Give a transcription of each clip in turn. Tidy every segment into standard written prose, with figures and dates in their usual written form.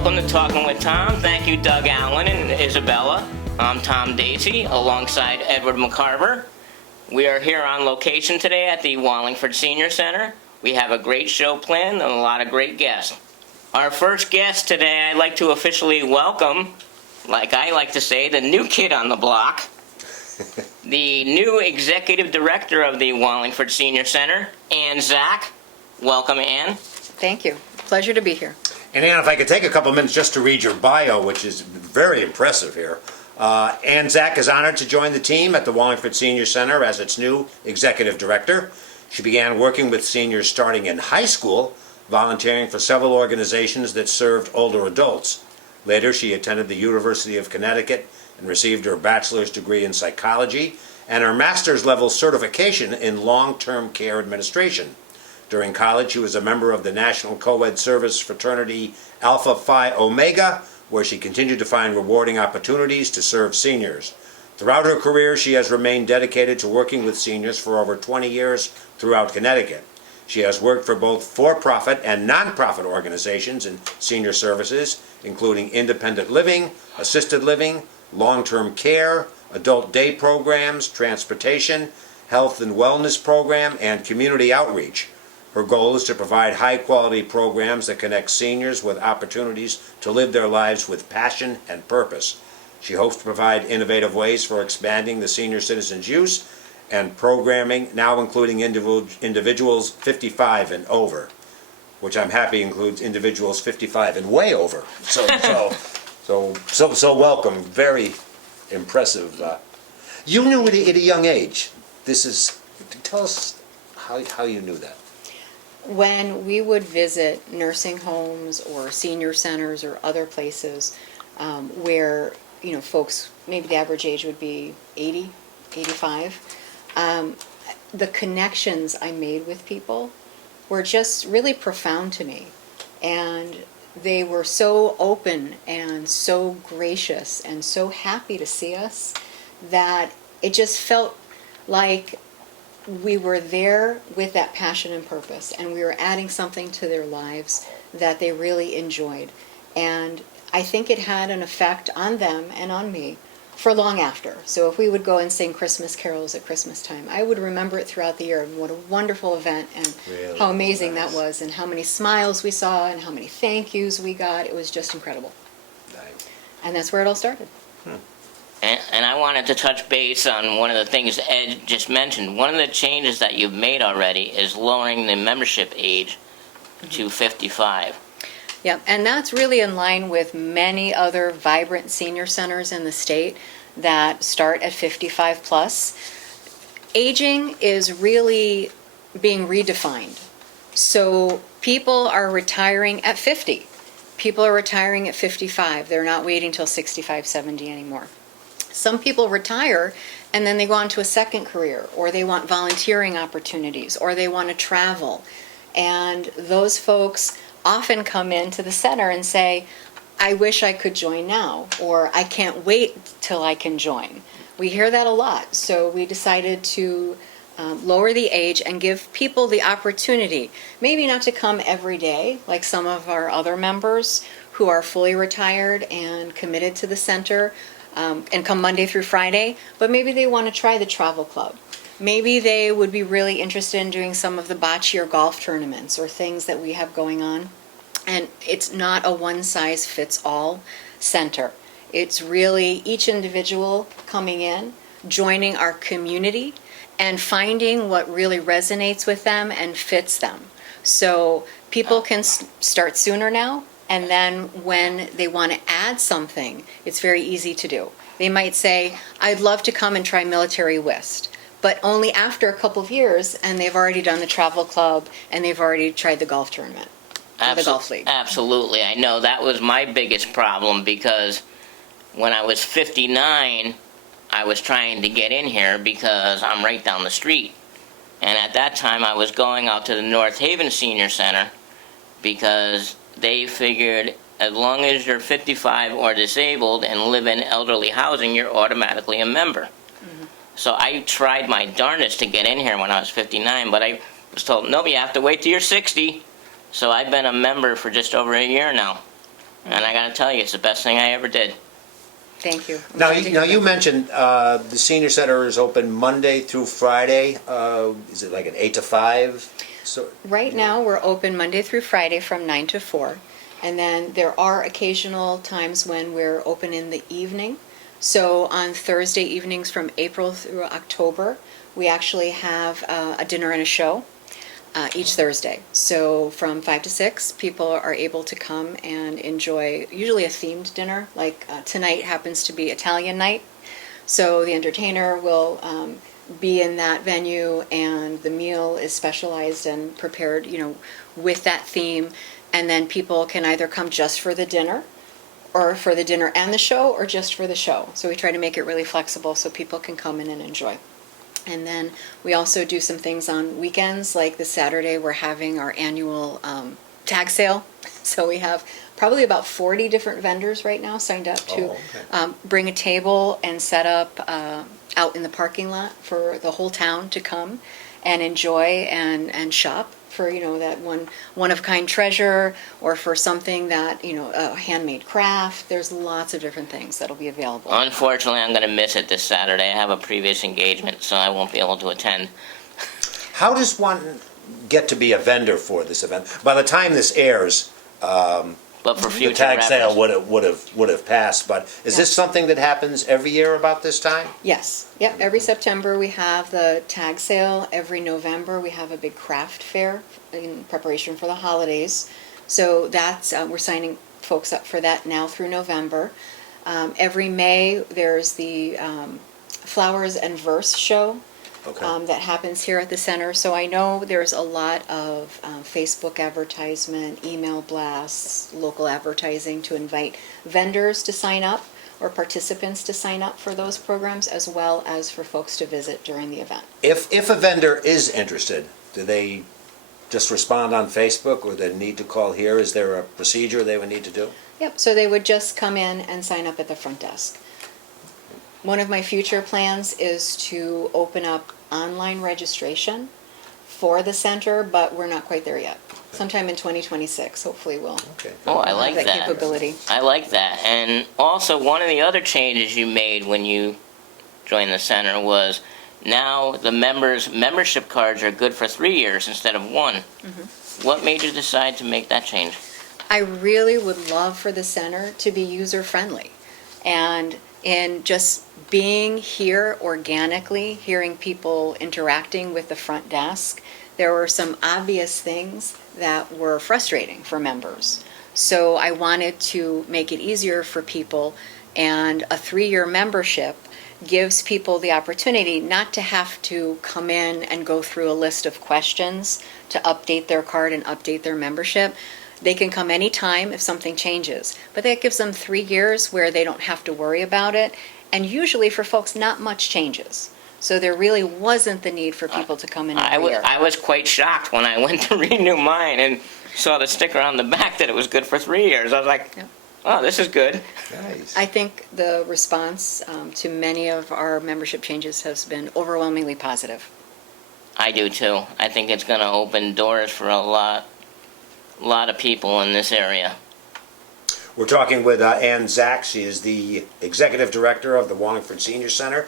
Welcome to Talking with Tom. Thank you, Doug Allen and Isabella. I'm Tom Dacey, alongside Edward McCarver. We are here on location today at the Wallingford Senior Center. We have a great show planned and a lot of great guests. Our first guest today, I'd like to officially welcome, like I like to say, the new kid on the block, the new executive director of the Wallingford Senior Center, Ann Zach. Welcome, Ann. Thank you. Pleasure to be here. And Ann, if I could take a couple minutes just to read your bio, which is very impressive here. Ann Zach is honored to join the team at the Wallingford Senior Center as its new executive director. She began working with seniors starting in high school, volunteering for several organizations that served older adults. Later, she attended the University of Connecticut and received her bachelor's degree in psychology and her master's level certification in long-term care administration. During college, she was a member of the National Co-ed Service fraternity Alpha Phi Omega, where she continued to find rewarding opportunities to serve seniors. Throughout her career, she has remained dedicated to working with seniors for over 20 years throughout Connecticut. She has worked for both for-profit and non-profit organizations in senior services, including independent living, assisted living, long-term care, adult day programs, transportation, health and wellness program, and community outreach. Her goal is to provide high-quality programs that connect seniors with opportunities to live their lives with passion and purpose. She hopes to provide innovative ways for expanding the senior citizens' use and programming, now including individuals 55 and over, which I'm happy includes individuals 55 and way over. So welcome. Very impressive. You knew it at a young age. Tell us how you knew that. When we would visit nursing homes or senior centers or other places where, folks, maybe the average age would be 80, 85, the connections I made with people were just really profound to me. And they were so open and so gracious and so happy to see us that it just felt like we were there with that passion and purpose, and we were adding something to their lives that they really enjoyed. And I think it had an effect on them and on me for long after. So if we would go and sing Christmas carols at Christmas time, I would remember it throughout the year, and what a wonderful event, and really how amazing nice. That was, and how many smiles we saw, and how many thank yous we got. It was just incredible. Nice. And that's where it all started. And I wanted to touch base on one of the things Ed just mentioned. One of the changes that you've made already is lowering the membership age to 55. Yeah, and that's really in line with many other vibrant senior centers in the state that start at 55 plus. Aging is really being redefined. So people are retiring at 50. People are retiring at 55. They're not waiting till 65, 70 anymore. Some people retire and then they go on to a second career, or they want volunteering opportunities, or they want to travel. And those folks often come into the center and say, I wish I could join now, or I can't wait till I can join. We hear that a lot, so we decided to lower the age and give people the opportunity, maybe not to come every day like some of our other members who are fully retired and committed to the center, and come Monday through Friday, but maybe they want to try the travel club. Maybe they would be really interested in doing some of the bocce or golf tournaments or things that we have going on. And it's not a one-size-fits-all center. It's really each individual coming in, joining our community, and finding what really resonates with them and fits them. So people can start sooner now, and then when they want to add something, it's very easy to do. They might say, I'd love to come and try military whist, but only after a couple of years, and they've already done the travel club, and they've already tried the golf tournament, the golf league. Absolutely. I know that was my biggest problem, because when I was 59, I was trying to get in here because I'm right down the street. And at that time, I was going out to the North Haven Senior Center because they figured as long as you're 55 or disabled and live in elderly housing, you're automatically a member. Mm-hmm. So I tried my darndest to get in here when I was 59, but I was told, no, you have to wait till you're 60. So I've been a member for just over a year now. And I gotta tell you, it's the best thing I ever did. Thank you. I'm Now, glad to you, now hear you that. mentioned the senior center is open Monday through Friday. Is it like an 8 to 5? So, Right now, we're open Monday through Friday from 9 to 4. And then there are occasional times when we're open in the evening. So on Thursday evenings from April through October, we actually have a dinner and a show each Thursday. So from 5 to 6, people are able to come and enjoy usually a themed dinner. Like tonight happens to be Italian night. So the entertainer will be in that venue, and the meal is specialized and prepared, with that theme. And then people can either come just for the dinner, or for the dinner and the show, or just for the show. So we try to make it really flexible so people can come in and enjoy. And then we also do some things on weekends, like this Saturday we're having our annual tag sale. So we have probably about 40 different vendors right now signed up to bring a table and set up out in the parking lot for the whole town to come and enjoy and shop for, that one-of-kind treasure, or for something that, a handmade craft. There's lots of different things that'll be available. Unfortunately, I'm gonna miss it this Saturday. I have a previous engagement, so I won't be able to attend. how does one get to be a vendor for this event? By the time this airs, But for the future tag sale reference. would have passed. But is this something that happens every year about this time? Yes, yep, every September we have the tag sale. Every November we have a big craft fair in preparation for the holidays. So that's, we're signing folks up for that now through November. Every May, there's the Flowers and Verse show Okay. that happens here at the center. So I know there's a lot of Facebook advertisement, email blasts, local advertising to invite vendors to sign up, or participants to sign up for those programs, as well as for folks to visit during the event. If a vendor is interested, do they just respond on Facebook, or they need to call here? Is there a procedure they would need to do? Yep, so they would just come in and sign up at the front desk. One of my future plans is to open up online registration for the center, but we're not quite there yet. Sometime in 2026, hopefully we'll Okay. Oh, I like have that that. capability. I like that. And also, one of the other changes you made when you joined the center was now the membership cards are good for 3 years instead of 1. What made you decide to make that change? I really would love for the center to be user-friendly. And in just being here organically, hearing people interacting with the front desk, there were some obvious things that were frustrating for members. So I wanted to make it easier for people, and a 3-year membership gives people the opportunity not to have to come in and go through a list of questions to update their card and update their membership. They can come anytime if something changes, but that gives them 3 years where they don't have to worry about it. And usually for folks, not much changes. So there really wasn't the need for people to come in every year. I was quite shocked when I went to renew mine and saw the sticker on the back that it was good for 3 years. I was like, Yep. oh, this is good. Nice. I think the response to many of our membership changes has been overwhelmingly positive. I do too. I think it's going to open doors for a lot of people in this area. We're talking with Ann Zach. She is the executive director of the Wallingford Senior Center.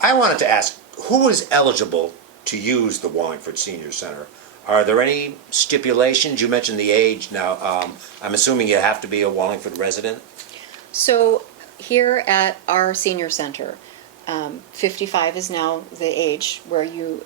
I wanted to ask, who is eligible to use the Wallingford Senior Center? Are there any stipulations? You mentioned the age. Now, I'm assuming you have to be a Wallingford resident? So here at our senior center, 55 is now the age where you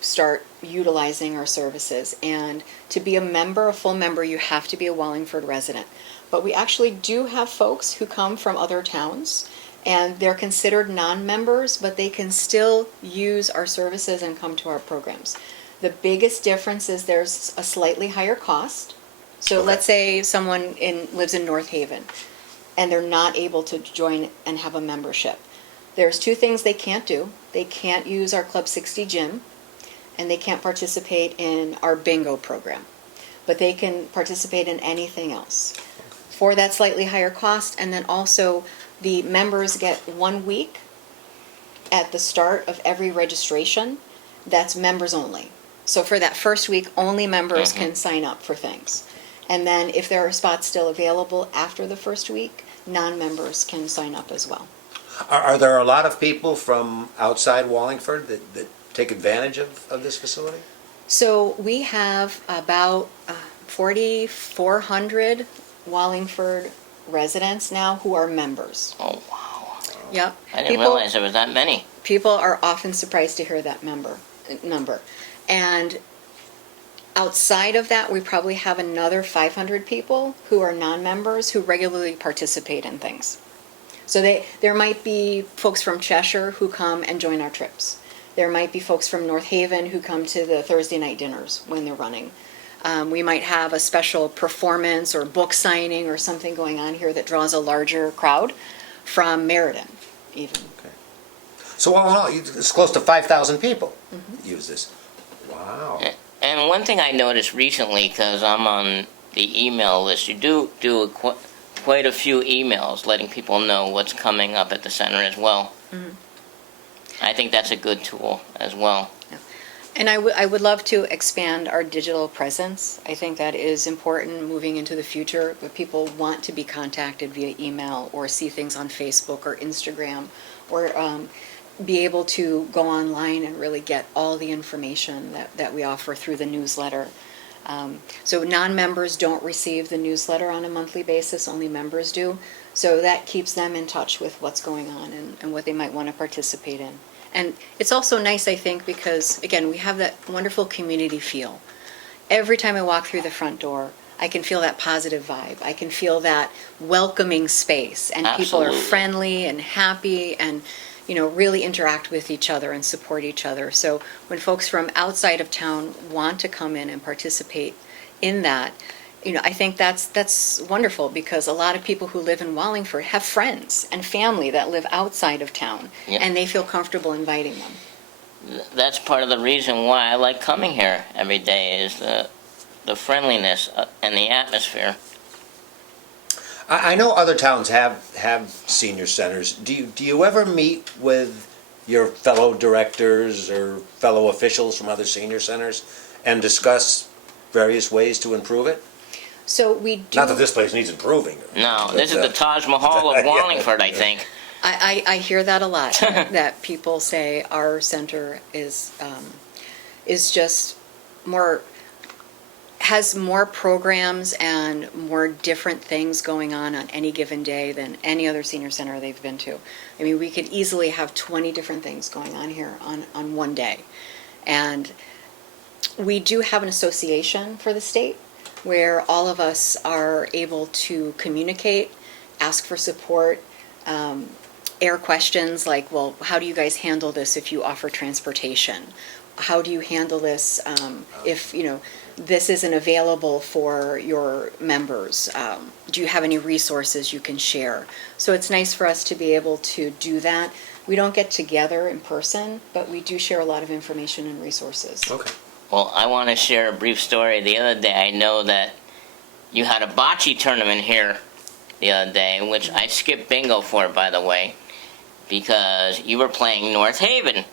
start utilizing our services. And to be a member, a full member, you have to be a Wallingford resident. But we actually do have folks who come from other towns, and they're considered non-members, but they can still use our services and come to our programs. The biggest difference is there's a slightly higher cost. So Okay. let's say someone lives in North Haven, and they're not able to join and have a membership. There's 2 things they can't do. They can't use our Club 60 gym, and they can't participate in our bingo program. But they can participate in anything else for that slightly higher cost. And then also the members get 1 week at the start of every registration. That's members only. So for that first week, only members can sign up for things. And then if there are spots still available after the first week, non-members can sign up as well. Are there a lot of people from outside Wallingford that take advantage of this facility? So we have about 4,400 Wallingford residents now who are members. Oh, wow. Yep. I didn't realize there was that many. People are often surprised to hear that number. And outside of that, we probably have another 500 people who are non-members who regularly participate in things. So there might be folks from Cheshire who come and join our trips. There might be folks from North Haven who come to the Thursday night dinners when they're running. We might have a special performance or book signing or something going on here that draws a larger crowd from Meriden, even. Okay. So all in all, it's close to 5,000 people use this. Wow. And one thing I noticed recently, because I'm on the email list, you do quite a few emails letting people know what's coming up at the center as well. I think that's a good tool as well. And I would love to expand our digital presence. I think that is important moving into the future, where people want to be contacted via email or see things on Facebook or Instagram, or be able to go online and really get all the information that we offer through the newsletter. So non-members don't receive the newsletter on a monthly basis, only members do. So that keeps them in touch with what's going on and what they might want to participate in. And it's also nice, I think, because, again, we have that wonderful community feel. Every time I walk through the front door, I can feel that positive vibe. I can feel that welcoming space. And people are Absolutely. friendly and happy and, really interact with each other and support each other. So when folks from outside of town want to come in and participate in that, I think that's wonderful, because a lot of people who live in Wallingford have friends and family that live outside of town, Yeah. and they feel comfortable inviting them. That's part of the reason why I like coming here every day, is the friendliness and the atmosphere. I know other towns have senior centers. Do you ever meet with your fellow directors or fellow officials from other senior centers and discuss various ways to improve it? So we do. Not that this place needs improving. No, this is the Taj Mahal of Wallingford, I think. I hear that a lot, that people say our center is just has more programs and more different things going on any given day than any other senior center they've been to. I mean, we could easily have 20 different things going on here on one day. And we do have an association for the state where all of us are able to communicate, ask for support, air questions like, well, how do you guys handle this if you offer transportation? How do you handle this if, this isn't available for your members? Do you have any resources you can share? So it's nice for us to be able to do that. We don't get together in person, but we do share a lot of information and resources. Okay. Well, I want to share a brief story. The other day, I know that you had a bocce tournament here the other day, which I skipped bingo for, by the way, because you were playing North Haven.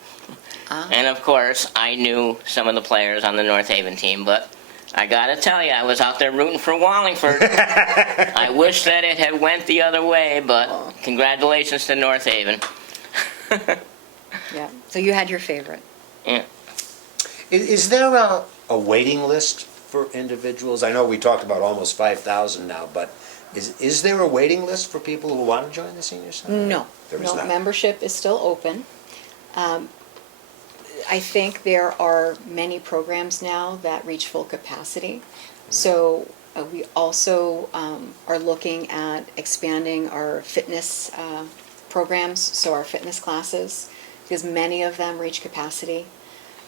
And of course, I knew some of the players on the North Haven team, but I gotta tell you, I was out there rooting for Wallingford. I wish that it had went the other way, but congratulations to North Haven. Yeah. So you had your favorite. Yeah. Is there a waiting list for individuals? I know we talked about almost 5,000 now, but is there a waiting list for people who want to join the senior center? No. There is No, not. membership is still open. I think there are many programs now that reach full capacity. So we also are looking at expanding our fitness programs, so our fitness classes, because many of them reach capacity.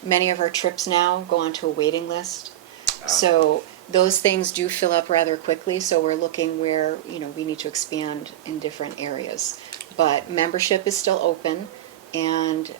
Many of our trips now go onto a waiting list. So those things do fill up rather quickly, so we're looking where, we need to expand in different areas. But membership is still open, and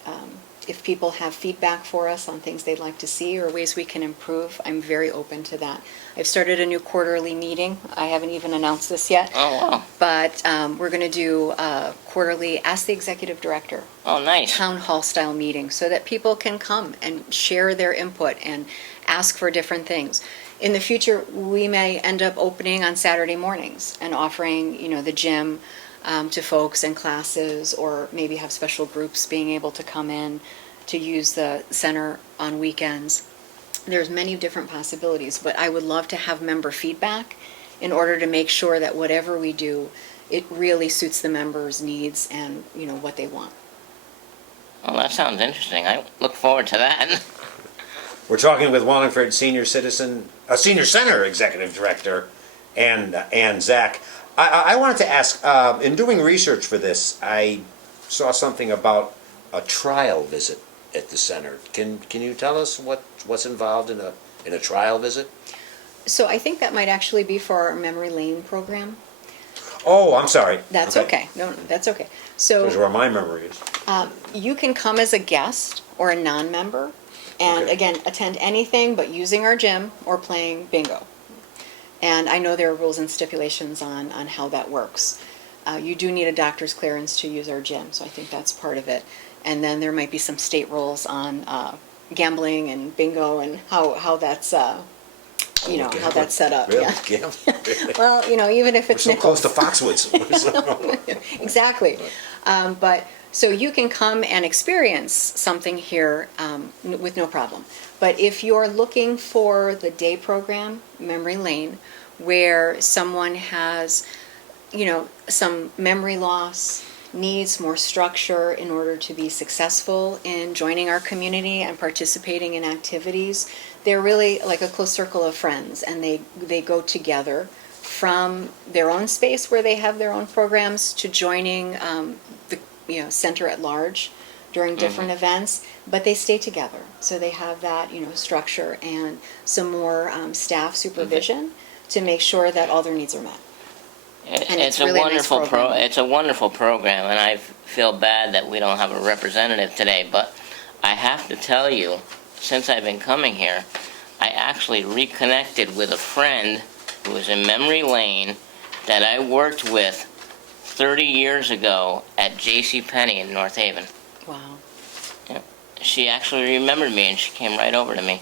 if people have feedback for us on things they'd like to see or ways we can improve, I'm very open to that. I've started a new quarterly meeting. I haven't even announced this yet. Oh, wow. But we're going to do a quarterly Ask the Executive Director Oh, nice. town hall style meeting so that people can come and share their input and ask for different things. in the future, we may end up opening on Saturday mornings and offering, the gym to folks and classes, or maybe have special groups being able to come in to use the center on weekends. There's many different possibilities, but I would love to have member feedback in order to make sure that whatever we do, it really suits the members' needs and, what they want. Well, that sounds interesting. I look forward to that. We're talking with Wallingford Senior Center Executive Director, and Zach. I wanted to ask, in doing research for this, I saw something about a trial visit at the center. Can you tell us what's involved in a trial visit? So I think that might actually be for our Memory Lane program. Oh, I'm sorry. That's okay. No, that's okay. That's So where my memory is. you can come as a guest or a non-member, and Okay. again, attend anything but using our gym or playing bingo. And I know there are rules and stipulations on how that works. You do need a doctor's clearance to use our gym, so I think that's part of it. And then there might be some state rules on gambling and bingo and how that's how that's set up. Really? Yeah. Gambling? Well, even if We're it's so nickels. close to Foxwoods. Exactly. But so you can come and experience something here with no problem. But if you're looking for the day program, Memory Lane, where someone has, some memory loss, needs more structure in order to be successful in joining our community and participating in activities, they're really like a close circle of friends, and they go together from their own space where they have their own programs to joining the center at large during different events, but they stay together. So they have that, structure and some more staff supervision to make sure that all their needs are met. And It's it's a really a nice wonderful program. it's a wonderful program, and I feel bad that we don't have a representative today, but I have to tell you, since I've been coming here, I actually reconnected with a friend who was in Memory Lane that I worked with 30 years ago at JCPenney in North Haven. Wow. She actually remembered me, and she came right over to me.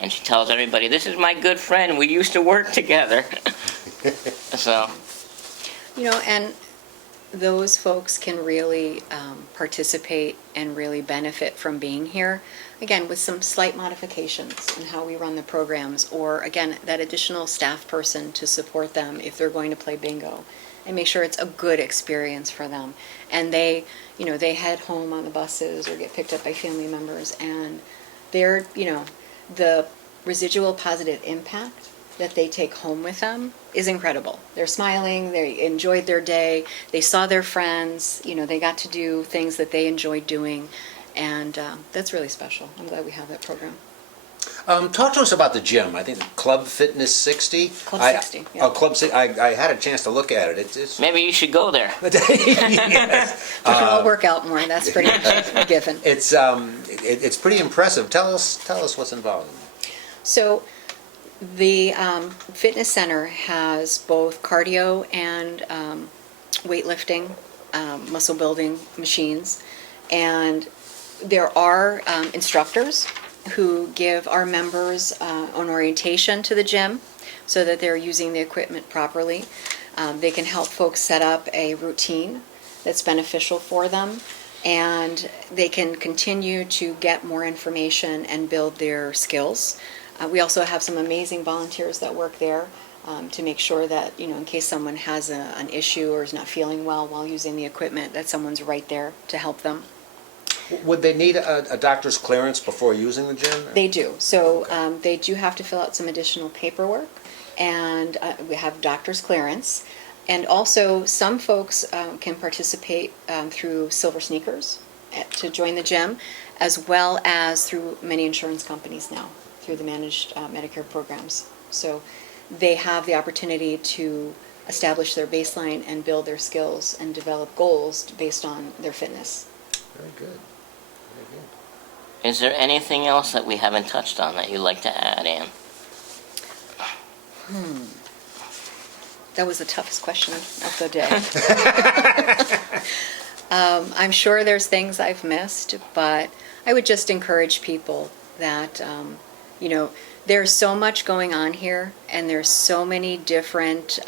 And she tells everybody, "This is my good friend. We used to work together." So, And those folks can really participate and really benefit from being here. Again, with some slight modifications in how we run the programs, or again, that additional staff person to support them if they're going to play bingo, and make sure it's a good experience for them. And they head home on the buses or get picked up by family members, and they're, the residual positive impact that they take home with them is incredible. They're smiling, they enjoyed their day, they saw their friends, they got to do things that they enjoyed doing, and that's really special. I'm glad we have that program. Talk to us about the gym. I think Club Fitness 60. Club 60, yeah. Oh, Club 60. I had a chance to look at it. It's maybe you should go there. yes. We can all work out more, that's pretty much a given. It's pretty impressive. Tell us what's involved in it. So the fitness center has both cardio and weightlifting, muscle building machines, and there are instructors who give our members an orientation to the gym so that they're using the equipment properly. They can help folks set up a routine that's beneficial for them, and they can continue to get more information and build their skills. We also have some amazing volunteers that work there to make sure that, in case someone has an issue or is not feeling well while using the equipment, that someone's right there to help them. Would they need a doctor's clearance before using the gym? They do. So they do have to fill out some additional paperwork, and we have doctor's clearance. And also, some folks can participate through Silver Sneakers to join the gym, as well as through many insurance companies now, through the managed Medicare programs. So they have the opportunity to establish their baseline and build their skills and develop goals based on their fitness. Very good. Is there anything else that we haven't touched on that you'd like to add, Ann? That was the toughest question of the day. I'm sure there's things I've missed, but I would just encourage people that, There's so much going on here, and there's so many different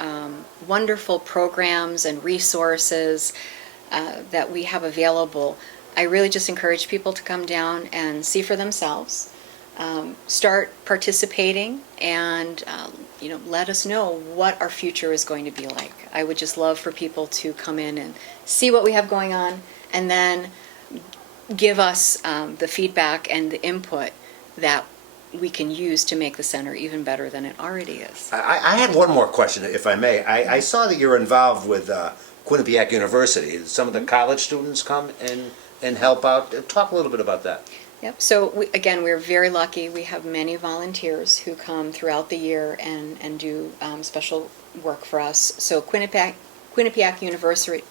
wonderful programs and resources that we have available. I really just encourage people to come down and see for themselves, start participating, and let us know what our future is going to be like. I would just love for people to come in and see what we have going on, and then give us the feedback and the input that we can use to make the center even better than it already is. I had one more question, if I may. I saw that you're involved with Quinnipiac University. Some of the college students come and help out. Talk a little bit about that. Yep. So again, we're very lucky. We have many volunteers who come throughout the year and do special work for us. So Quinnipiac University.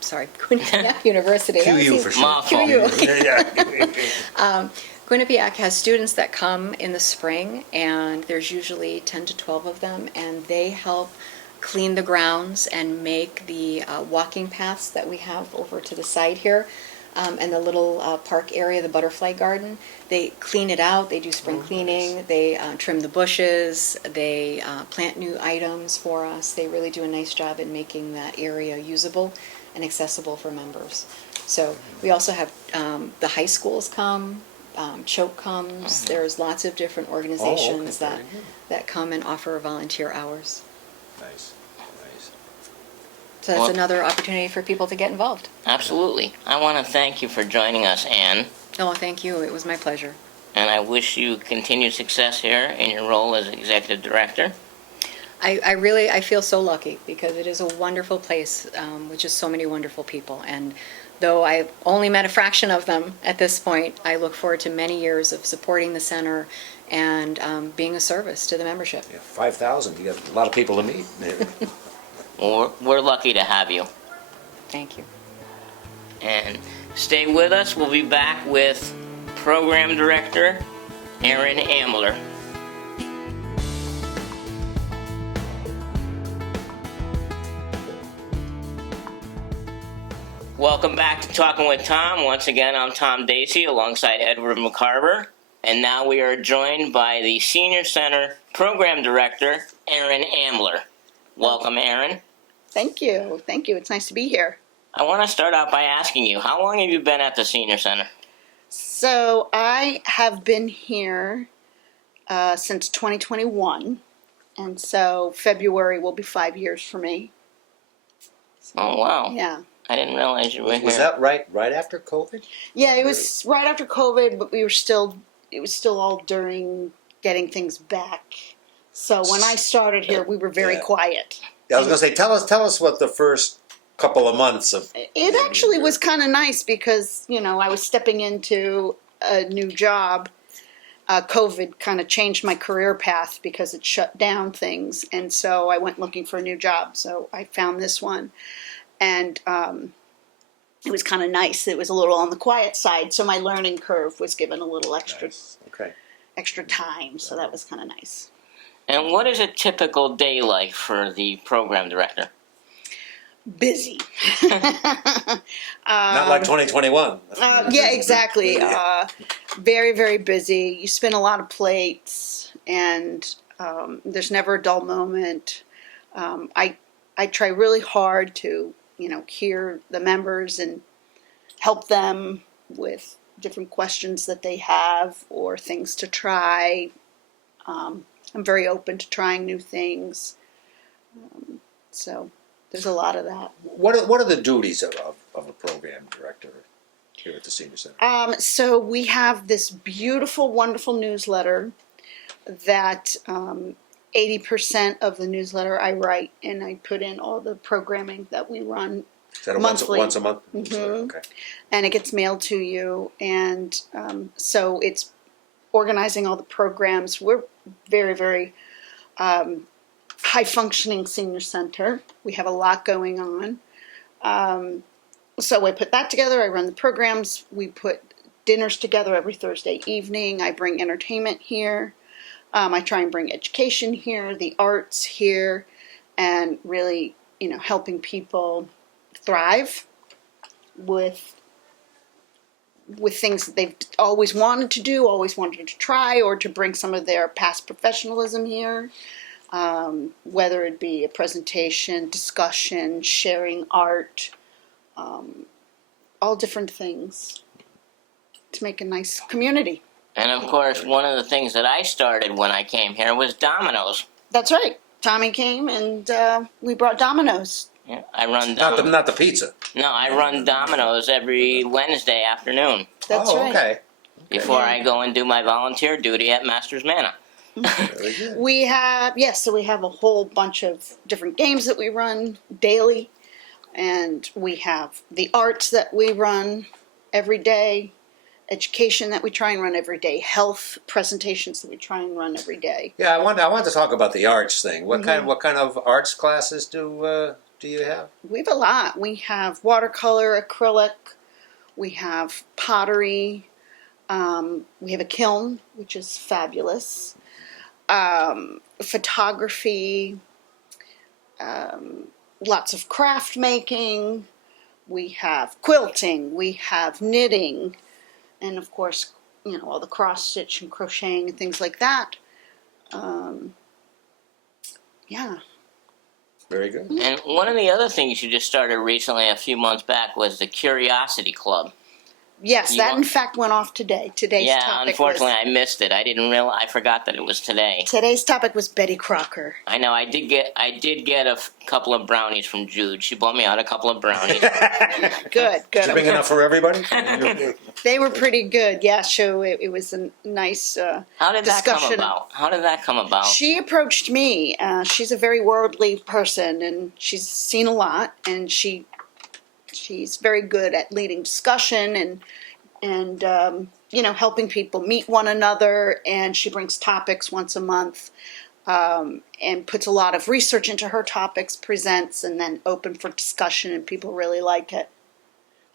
Sorry, Quinnipiac University. QU for sure. QU. Yeah. Quinnipiac has students that come in the spring, and there's usually 10 to 12 of them, and they help clean the grounds and make the walking paths that we have over to the side here, and the little park area, the butterfly garden. They clean it out, they do spring cleaning, they trim the bushes, they plant new items for us. They really do a nice job in making that area usable and accessible for members. So we also have the high schools come, Choke comes. There's lots of different organizations very good. that come and offer volunteer hours. Nice, nice. So that's Well- another opportunity for people to get involved. Absolutely. I want to thank you for joining us, Ann, Oh, thank you. It was my pleasure. and I wish you continued success here in your role as executive director. I feel so lucky because it is a wonderful place with just so many wonderful people. And though I've only met a fraction of them at this point, I look forward to many years of supporting the center and being a service to the membership. Yeah, 5,000. You got a lot of people to meet. Well, we're lucky to have you. Thank you. And stay with us. We'll be back with Program Director Erin Ambler. Welcome back to Talking with Tom. Once again, I'm Tom Dacey alongside Edward McCarver. And now we are joined by the Senior Center Program Director, Erin Ambler. Welcome, Erin. Thank you. Thank you. It's nice to be here. I want to start out by asking you, how long have you been at the Senior Center? So I have been here since 2021. And so February will be 5 years for me. Oh, wow. Yeah. I didn't realize you were here. Was that right after COVID? Yeah, it was right after COVID, but it was still all during getting things back. So when I started here, we were very Yeah. quiet. Yeah, I was going to say, tell us what the first couple of months of. It actually was kind of nice because, I was stepping into a new job. COVID kind of changed my career path because it shut down things. And so I went looking for a new job. So I found this one. And it was kind of nice. It was a little on the quiet side. So my learning curve was given a little extra Nice. Okay. extra time. So that was kind of nice. And what is a typical day like for the program director? Busy. Not like 2021. Yeah, exactly. Very, very busy. You spin a lot of plates, and there's never a dull moment. I try really hard to, hear the members and help them with different questions that they have or things to try. I'm very open to trying new things. So there's a lot of that. What are the duties of a program director here at the Senior Center? So we have this beautiful, wonderful newsletter that 80% of the newsletter I write, and I put in all the programming that we run, Is that a monthly. once a month? Mhm. Okay. and it gets mailed to you. And so it's organizing all the programs. We're very, very high-functioning senior center. We have a lot going on. So I put that together. I run the programs. We put dinners together every Thursday evening. I bring entertainment here. I try and bring education here, the arts here, and really, helping people thrive with with things that they've always wanted to do, always wanted to try, or to bring some of their past professionalism here. Whether it be a presentation, discussion, sharing art, all different things to make a nice community. And of course, one of the things that I started when I came here was dominoes. That's right. Tommy came and we brought dominoes. Yeah, I run Not the pizza. No, I run dominoes every Wednesday afternoon That's right. Okay. before I go and do my volunteer duty at Master's Manor. Very good. We have, yes, so we have a whole bunch of different games that we run daily. And we have the arts that we run every day, education that we try and run every day, health presentations that we try and run every day. Yeah, I want to talk about the arts thing. What kind of arts classes do you have? We have a lot. We have watercolor, acrylic, we have pottery, we have a kiln, which is fabulous, photography, lots of craft making, we have quilting, we have knitting, and of course, all the cross stitch and crocheting and things like that. Yeah. Very good. And one of the other things you just started recently, a few months back, was the Curiosity Club. Yes, You that want- in fact went off today. Today's Yeah, topic unfortunately, was, I missed it. I forgot that it was today. today's topic was Betty Crocker. I know. I did get a couple of brownies from Jude. She bought me out a couple of brownies. Good, Did you bring good. enough for everybody? They were pretty good. Yeah, so it was a nice How did that come discussion. about? How did that come about? She approached me. She's a very worldly person, and she's seen a lot, and she's very good at leading discussion and helping people meet one another. And she brings topics once a month, and puts a lot of research into her topics, presents, and then open for discussion, and people really like it.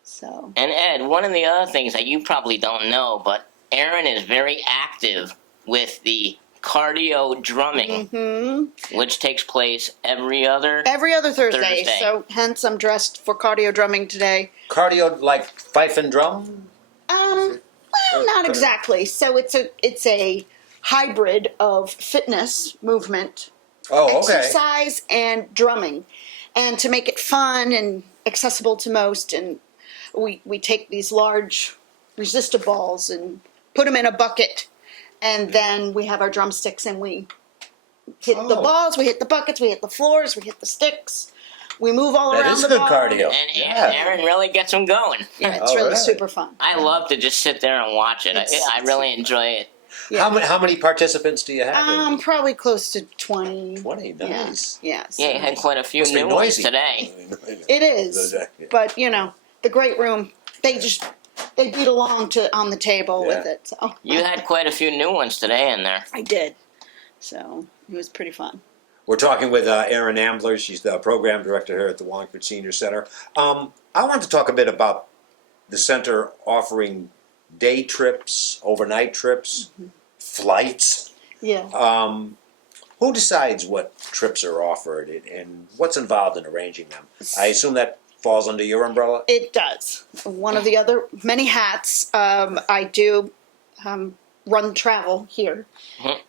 So. And Ed, one of the other things that you probably don't know, but Erin is very active with the cardio drumming, which takes place every other Thursday. Thursday. So hence I'm dressed for cardio drumming today. Cardio like fife and drum? Well, not exactly. So it's a hybrid of fitness movement, Oh, okay. exercise, and drumming, and to make it fun and accessible to most. And we take these large resistor balls and put them in a bucket, and then we have our drumsticks, and we hit the Oh. balls, we hit the buckets, we hit the floors, we hit the sticks. We move all That around is the good ball. cardio. And Yeah. Erin really gets them going. Yeah, it's Oh, really really? super fun. I love to just sit there and watch it. I really enjoy it. Yeah. How many participants do you have? Probably close to 20. 20, nice. Yeah. Yeah, you had quite a few Must be new ones noisy. today. It is. But, the great room, they beat along on the table with Yeah. it. So You had quite a few new ones today in there. I did. So it was pretty fun. We're talking with Erin Ambler. She's the program director here at the Wallingford Senior Center. I want to talk a bit about the center offering day trips, overnight trips, flights. Yeah. Who decides what trips are offered and what's involved in arranging them? I assume that falls under your umbrella? It does. One of the other many hats, I do run travel here.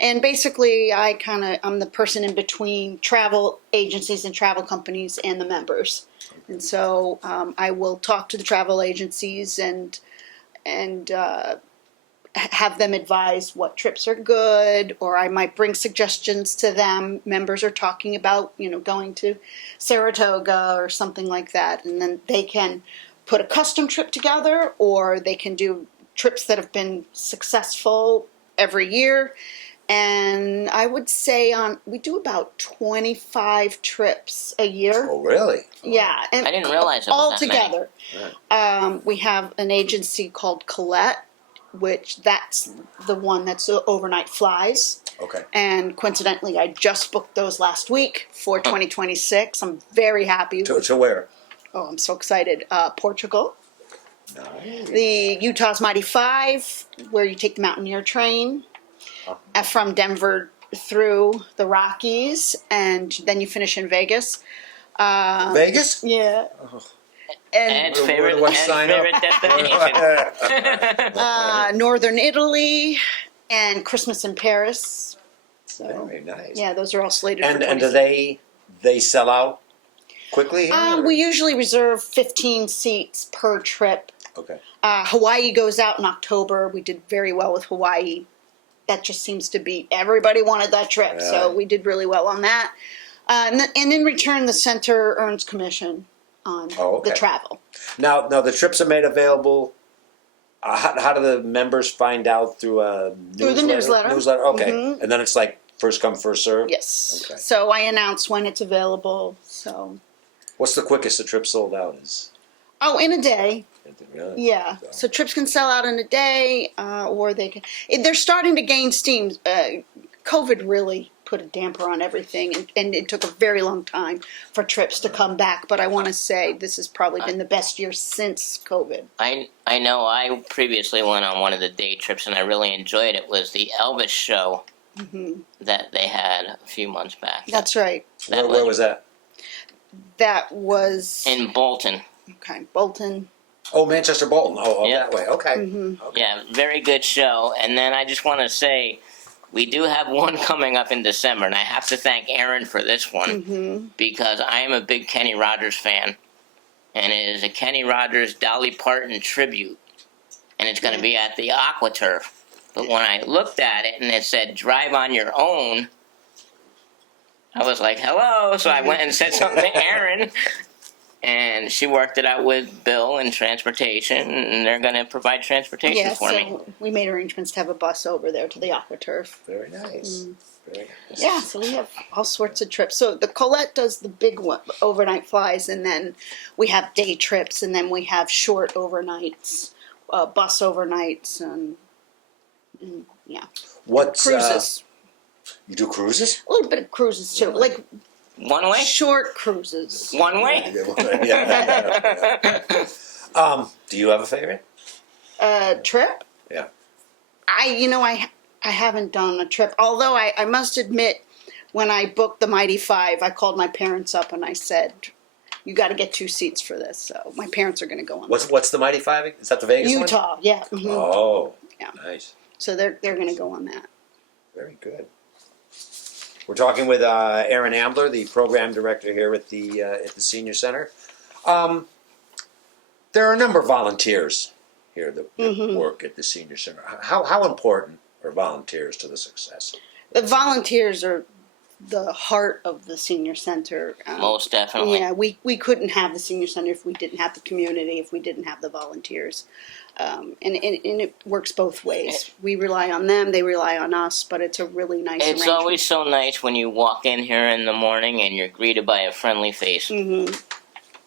And basically, I'm the person in between travel agencies and travel companies and the members. And so I will talk to the travel agencies and have them advise what trips are good, or I might bring suggestions to them. Members are talking about, going to Saratoga or something like that, and then they can put a custom trip together, or they can do trips that have been successful every year. And I would say we do about 25 trips a year. Oh, really? Yeah, and I didn't realize it was all that many. together. We have an agency called Colette, which that's the one that's overnight flies. Okay. And coincidentally, I just booked those last week for 2026. I'm very happy. To where? Oh, I'm so excited. Portugal. Nice. The Utah's Mighty Five, where you take the Mountaineer train from Denver through the Rockies, and then you finish in Vegas. Vegas? Yeah. Ed's favorite, do I Ed's sign up? favorite destination. Northern Italy, and Christmas in Paris. So, Very nice. yeah, those are all slated for And do 26. they sell out quickly here? or- We usually reserve 15 seats per trip. Okay. Hawaii goes out in October. We did very well with Hawaii. That just seems to be, everybody wanted that trip, so Yeah. we did really well on that. And in return, the center earns commission on Oh, okay. the travel. Now the trips are made available. How do the members find out through a Through the newsletter. Newsletter. Okay. Mhm. And then it's like first come first serve. Yes. Okay. So I announce when it's available. So, What's the quickest a trip sold out is? in a day. Really? Yeah. So trips can sell out in a day, or they can. They're starting to gain steam. COVID really put a damper on everything, and it took a very long time for trips to come back. But I want to say this has probably been the best year since COVID. I know I previously went on one of the day trips and I really enjoyed it. Was the Elvis show that they had a few months back. That's right. Where was that? That was in Bolton. okay. Bolton. Oh, Manchester Bolton. Oh, Yeah. that way. Okay. Mm-hmm. Okay. Yeah, very good show. And then I just want to say, we do have one coming up in December, and I have to thank Aaron for this one because I am a big Kenny Rogers fan, and it is a Kenny Rogers Dolly Parton tribute, and it's going to be at the AquaTurf. But when I looked at it and it said "Drive on Your Own," I was like, "Hello!" So I went and said something to Aaron. And she worked it out with Bill and transportation, and they're going to provide transportation Yeah. for me. So we made arrangements to have a bus over there to the AquaTurf. Very nice. Very nice. Yeah, so we have all sorts of trips. So the Colette does the big one, overnight flies, and then we have day trips, and then we have short overnights, bus overnights, and yeah, What's cruises. You do cruises? A little bit of cruises too, like One way? short cruises. One way? Yeah. Do you have a favorite? Trip? Yeah. I haven't done a trip. Although I must admit, when I booked the Mighty Five, I called my parents up and I said, "You got to get 2 seats for this." So my parents are going to go on. What's the Mighty Five? Is that the Vegas one? Utah, yeah. Mhm. Oh. Yeah. Nice. So they're going to go on that. Very good. We're talking with Aaron Ambler, the program director here at the Senior Center. There are a number of volunteers here that work at the Senior Center. How important are volunteers to the success? The volunteers are the heart of the Senior Center. Most definitely. Yeah, we couldn't have the Senior Center if we didn't have the community, if we didn't have the volunteers. And it works both ways. We rely on them, they rely on us, but it's a really nice It's arrangement. always so nice when you walk in here in the morning and you're greeted by a friendly face.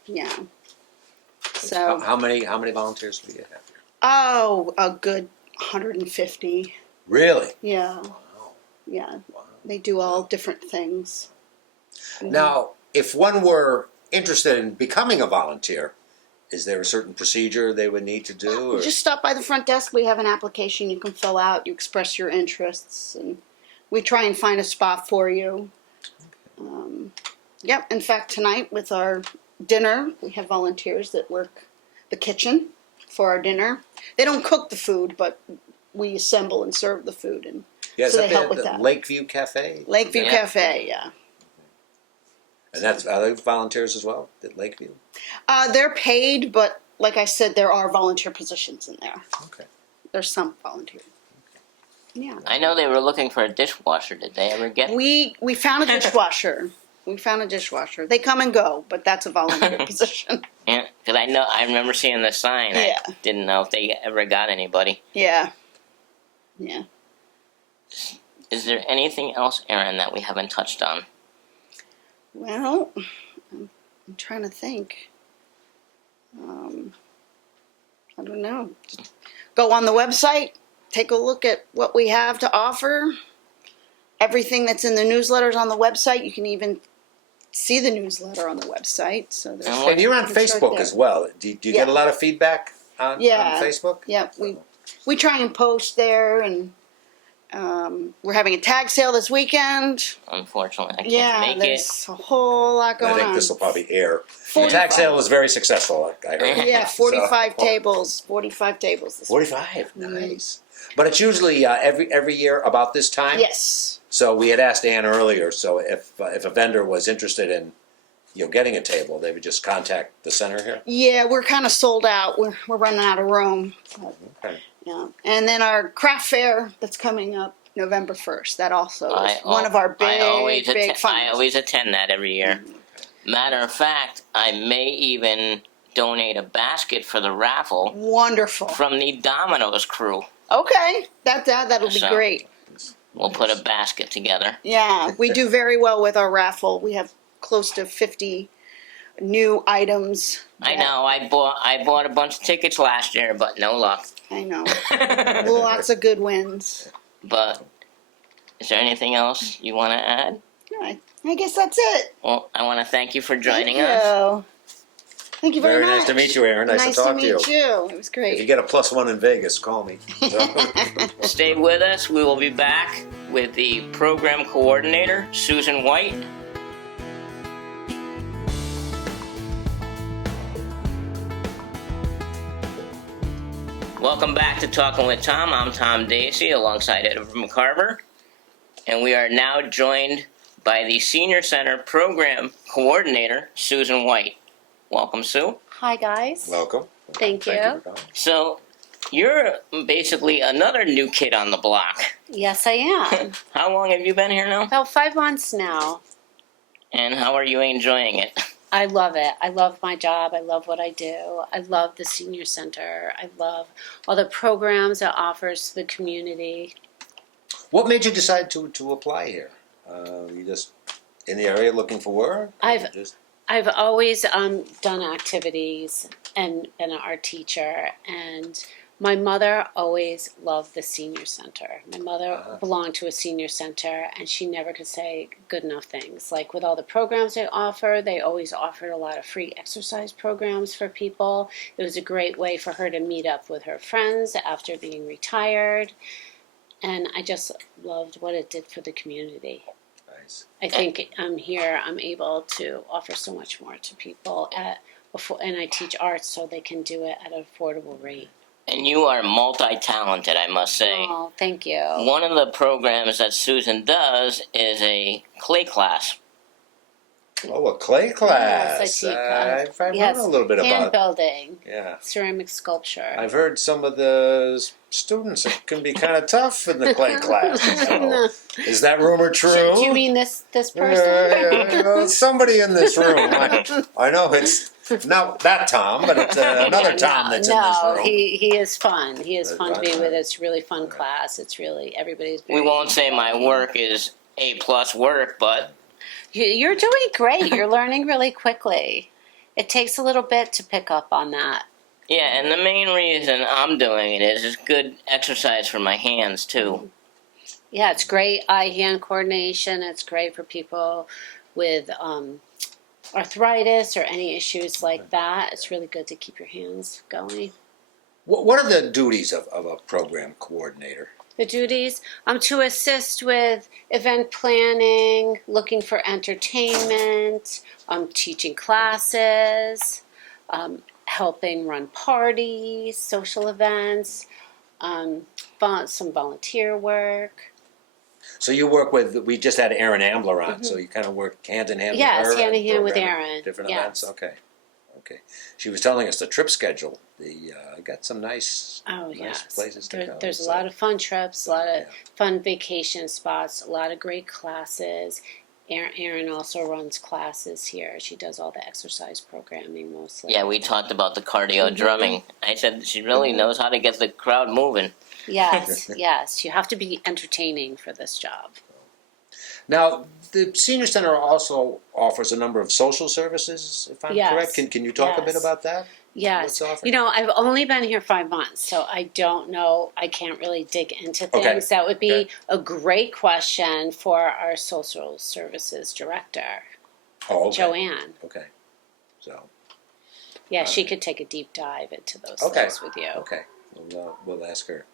Yeah. So, How many volunteers do you have here? a good 150. Really? Yeah, Wow. yeah. Wow. They do all different things. Now, if one were interested in becoming a volunteer, is there a certain procedure they would need to do? Or? Just stop by the front desk. We have an application you can fill out. You express your interests, and we try and find a spot for you. Yep. In fact, tonight with our dinner, we have volunteers that work the kitchen for our dinner. They don't cook the food, but we assemble and serve the food, and Yeah, so is they help with the that. Lakeview Cafe? Lakeview Yeah. Cafe, yeah. And are they volunteers as well at Lakeview? They're paid, but like I said, there are volunteer positions in there. Okay. There's some volunteer. Yeah. I know they were looking for a dishwasher. Did they ever get? We found a dishwasher. We found a dishwasher. They come and go, but that's a volunteer position. Yeah, because I remember seeing the sign. Yeah. I didn't know if they ever got anybody. Yeah. Yeah. Is there anything else, Aaron, that we haven't touched on? Well, I'm trying to think. I don't know. Just go on the website, take a look at what we have to offer. Everything that's in the newsletters on the website. You can even see the newsletter on the website. So there's, And And you're on you can start Facebook there. as well. Do you get a lot of feedback on Yeah. Facebook? Yeah, we try and post there, and We're having a tag sale this weekend. Unfortunately, I can't Yeah, make it. there's a whole lot I going think on. this will probably air. The 45. tag sale was very successful, I heard. Yeah, 45 tables. 45 tables this week. 45, nice. But it's usually every year about this time? Yes. So we had asked Ann earlier, so if a vendor was interested in, getting a table, they would just contact the center here? Yeah, we're kind of sold out. We're running out of room. Okay. Yeah. And then our craft fair that's coming up November 1st. That also is one of our big I finals. always attend that every year. Matter of fact, I may even donate a basket for the raffle Wonderful. from the Domino's crew. Okay, that'll be So- great. We'll put a basket together. Yeah, we do very well with our raffle. We have close to 50 new items. I know. I bought a bunch of tickets last year, but no luck. I know. Lots of good wins. But is there anything else you want to add? I guess that's it. Well, I want to thank you for joining Thank us. you. Thank you very much. Very nice to meet you, Aaron. Nice to talk to you. Nice to meet you. It was If you great. get a +1 in Vegas, call me. Stay with us. We will be back with the program coordinator, Susan White. Welcome back to Talking with Tom. I'm Tom Dacey alongside Edward McCarver. And we are now joined by the Senior Center program coordinator, Susan White. Welcome, Sue. Hi, guys. Welcome. Thank you. for coming. So, you're basically another new kid on the block. Yes, I am. How long have you been here now? About 5 months now. And how are you enjoying it? I love it. I love my job. I love what I do. I love the senior center. I love all the programs it offers to the community. What made you decide to apply here? You just in the area looking for work? I've always done activities and been an art teacher, and my mother always loved the senior center. My mother belonged to a senior center, and she never could say good enough things. Like with all the programs they always offered a lot of free exercise programs for people. It was a great way for her to meet up with her friends after being retired, and I just loved what it did for the community. Nice. I think I'm here, I'm able to offer so much more to people and I teach art so they can do it at an affordable rate. And you are multi-talented, I must say. Oh, thank you. One of the programs that Susan does is a clay class. Oh, a clay class. Yes, I teach I've heard a little bit hand about. building, Yeah, ceramic sculpture. I've heard some of the students it can be kind of tough in the clay class. So, is that rumor true? Do you mean this person? Yeah, somebody in this room. I know it's not that Tom, but it's another Tom that's in this room. he is fun. He is That's fun to be fun. with. It's really fun class. It's really everybody's. We Very won't say my work is A+ work, but You're doing great. You're learning really quickly. It takes a little bit to pick up on that. yeah, and the main reason I'm doing it is it's good exercise for my hands too. Yeah, it's great eye-hand coordination. It's great for people with arthritis or any issues like that. It's really good to keep your hands going. What are the duties of a program coordinator? The duties to assist with event planning, looking for entertainment, teaching classes, helping run parties, social events, some volunteer work. So you work with, we just had Erin Ambler on, so you kind of work hand in hand Yes, with her? hand in hand with programming Erin, Different yes. events, okay. She was telling us the trip schedule, got some nice places to go. There's a so- lot of fun trips, a lot of Yeah. fun vacation spots, a lot of great classes. Erin also runs classes here. She does all the exercise programming mostly. Yeah, we talked about the cardio drumming. I said she really knows how to get the crowd moving. Yes, yes. You have to be entertaining for this job. Now, the Senior Center also offers a number of social services, if I'm Yes. correct. Can you talk a bit Yes. about that? Yes. What's offered? You know, I've only been here 5 months, so I don't know. I can't really dig into things. Okay. That would be Okay. a great question for our social services director, Oh, okay. Joanne. Okay. So, Yeah, she could take a deep dive into those Okay. things with you. okay. We'll ask her.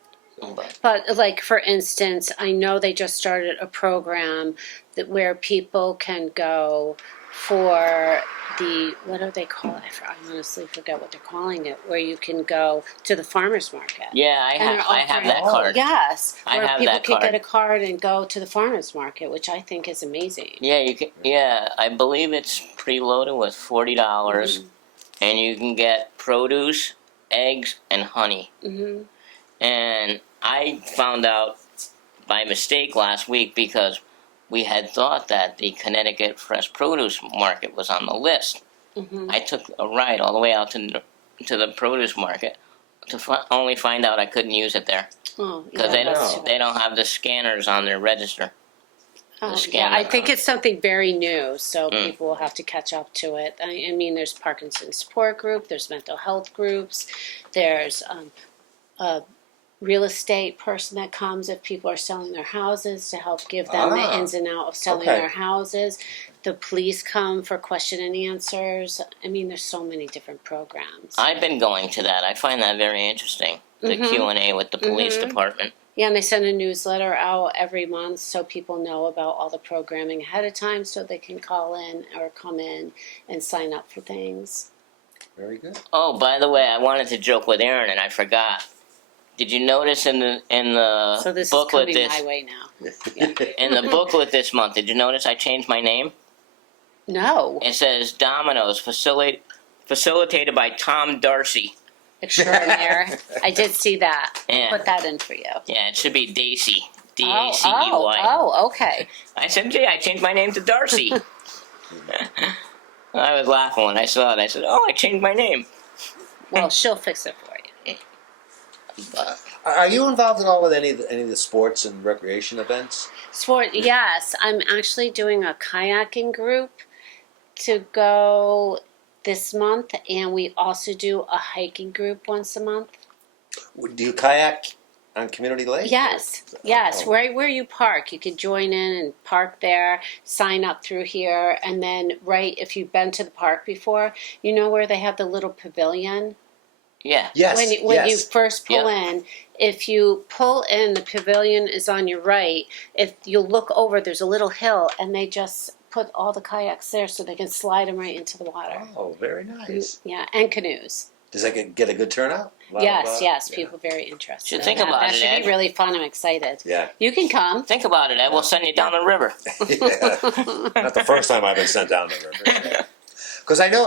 But like, for instance, I know they just started a program that where people can go for the, what do they call it? I honestly forget what they're calling it, where you can go to the farmer's market. Yeah, I And they're have offering- that card. Yes, I where have people that can card. get a card and go to the farmer's market, which I think is amazing. Yeah, you can. Yeah, I believe it's preloaded with $40, and you can get produce, eggs, and honey. Mm-hmm. And I found out by mistake last week because we had thought that the Connecticut Fresh Produce Market was on the list. Mm-hmm. I took a ride all the way out to the produce market to only find out I couldn't use it there Oh, because yeah, don't- that's too they bad. don't have the scanners on their register. Yeah, scan I it. think it's something very new, so Mm. people will have to catch up to it. I mean, there's Parkinson's support group, there's mental health groups, there's a real estate person that comes if people are selling their houses to help give them the Ah, ins and outs of selling okay. their houses. The police come for question and answers. I mean, there's so many different programs. I've been going to that. I find that very interesting. The Q&A with the police department. Yeah, and they send a newsletter out every month so people know about all the programming ahead of time so they can call in or come in and sign up for things. Very good. Oh, by the way, I wanted to joke with Aaron and I forgot. Did you notice in the So this is booklet coming this my way now. in the booklet this month? Did you notice I changed my name? No, It says Domino's facilitated by Tom Darcy. extraordinaire. I did see that. Yeah. Put that in for you. Yeah, it should be Dacey. Oh, Dacey. okay. I said, gee, I changed my name to Darcy. I was laughing when I saw it. I said, oh, I changed my name. Well, she'll fix it for you. Are you involved at all with any of the sports and recreation events? Sport, yes. I'm actually doing a kayaking group to go this month, and we also do a hiking group once a month. Do you kayak on Community Lake? Yes, Oh. right where you park. You could join in and park there, sign up through here, and then right, if you've been to the park before, you know where they have the little pavilion? Yeah. Yes. When you yes. first pull in, if you pull in, the pavilion is on your right. If you look over, there's a little hill, and they just put all the kayaks there so they can slide them right into the water. Oh, very nice. Yeah, and canoes. Does that get a good turnout? A lot Yes, of, yes, yeah. people very interested. Should in think that. about That it, should Ed. be really fun. I'm excited. Yeah. You can come. Think about it, Ed. We'll send you down the river. Yeah. Not the first time I've been sent down the river. Because I know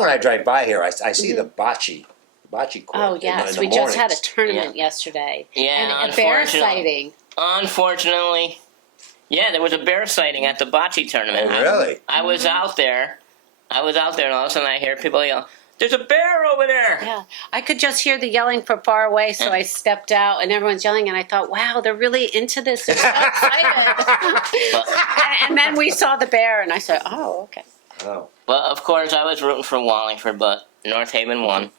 when I drive by here, I see the bocce court. Oh in yes, the we just had a mornings. tournament yesterday. Yeah, and a bear unfortunately. sighting. Unfortunately, yeah, there was a bear sighting at the bocce tournament. Oh, really? I was out there. And all of a sudden I hear people yell, "There's a bear over there!" Yeah, I could just hear the yelling from far away, so I stepped out, and everyone's yelling, and I thought, wow, they're really into this. They're so excited. And then we saw the bear, and I said, oh, okay. Oh. But of course, I was rooting for Wallingford, but North Haven won.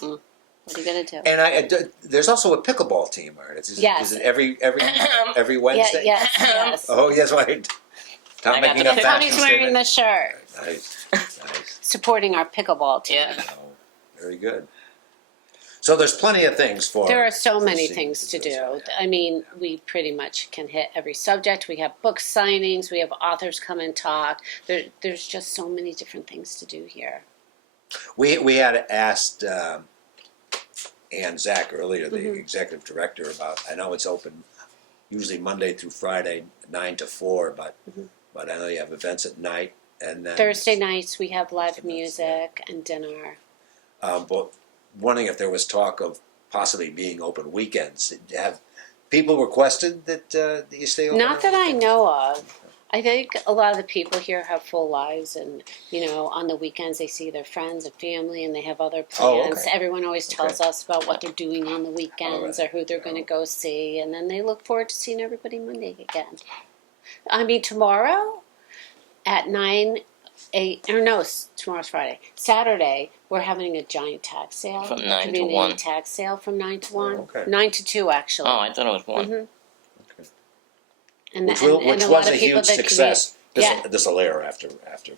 What are you gonna do? And there's also a pickleball team, right? Yes. Is it every Wednesday? Yes. Oh, yes, right. Tom I got making the a pickleball fashion Tony's wearing the statement. shirt, Nice. supporting our pickleball team. Yeah. Oh, very good. So there's plenty of things for. There are so for many seniors things to do. do. I mean, we pretty much can hit every subject. We have book signings. We have authors come and talk. There's just so many different things to do here. We had asked Ann Zach earlier, the Mm-hmm. executive director, about. I know it's open usually Monday through Friday, 9 to 4, but I know you have events at night and then Thursday nights we have live music and dinner. But wondering if there was talk of possibly being open weekends. Have people requested that you stay open? Not that I know of. I think a lot of the people here have full lives, and on the weekends they see their friends and family, and they have other Oh, plans. okay. Everyone always tells us about what they're doing on the weekends All or who they're going to go see, and then they look forward to seeing everybody Monday again. I mean, tomorrow at 9, 8, or no, tomorrow's Friday. Saturday, we're having a giant tax sale. From 9 to community 1. tax sale from 9 to 1. okay. 9 to 2, actually. Oh, I thought it was one. Mhm. Okay. And Which and was a lot a of people huge that success. Yeah. This will air after.